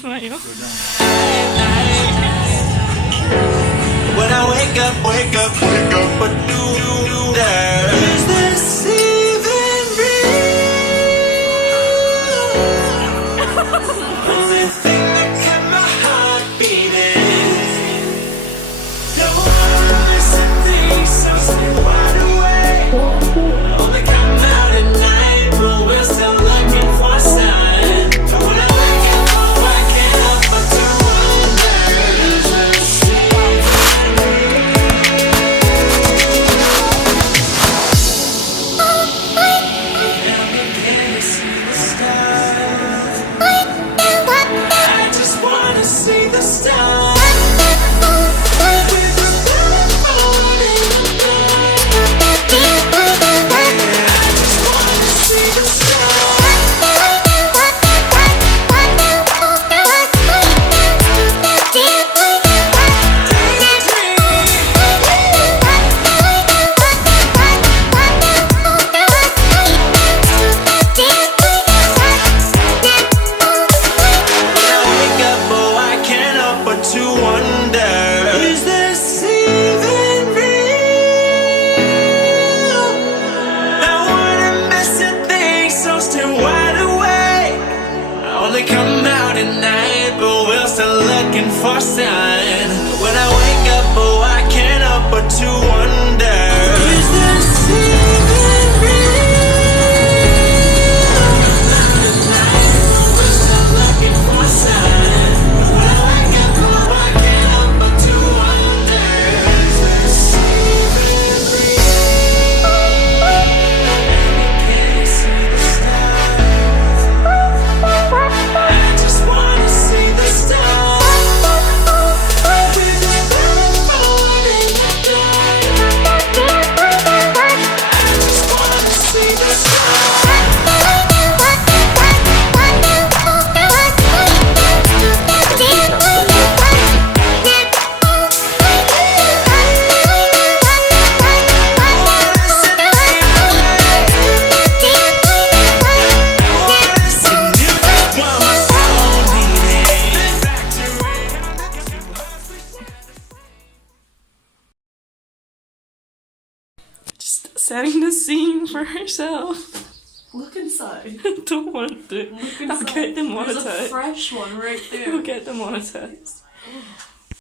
smile. When I wake up, what do that? Is this even real? Only thing that kept my heart beating. No one missing things, so stay wide awake. Only come out at night, but we're still looking for a sign. When I wake up, I can't help but to wonder. Is this see the stars. Come out at night, but we're still looking for a sign. When I wake up, oh, I can't help but to wonder. Is this even real? We're still looking for a sign. When I wake up, oh, I can't help but to wonder. Is this even real? Can you see the stars? I just wanna see the stars. With the phone in the dark. I just wanna see the stars. Just setting the scene for herself. Look inside. Don't want to. Look inside. I'll get demonetized. There's a fresh one right there. I'll get demonetized.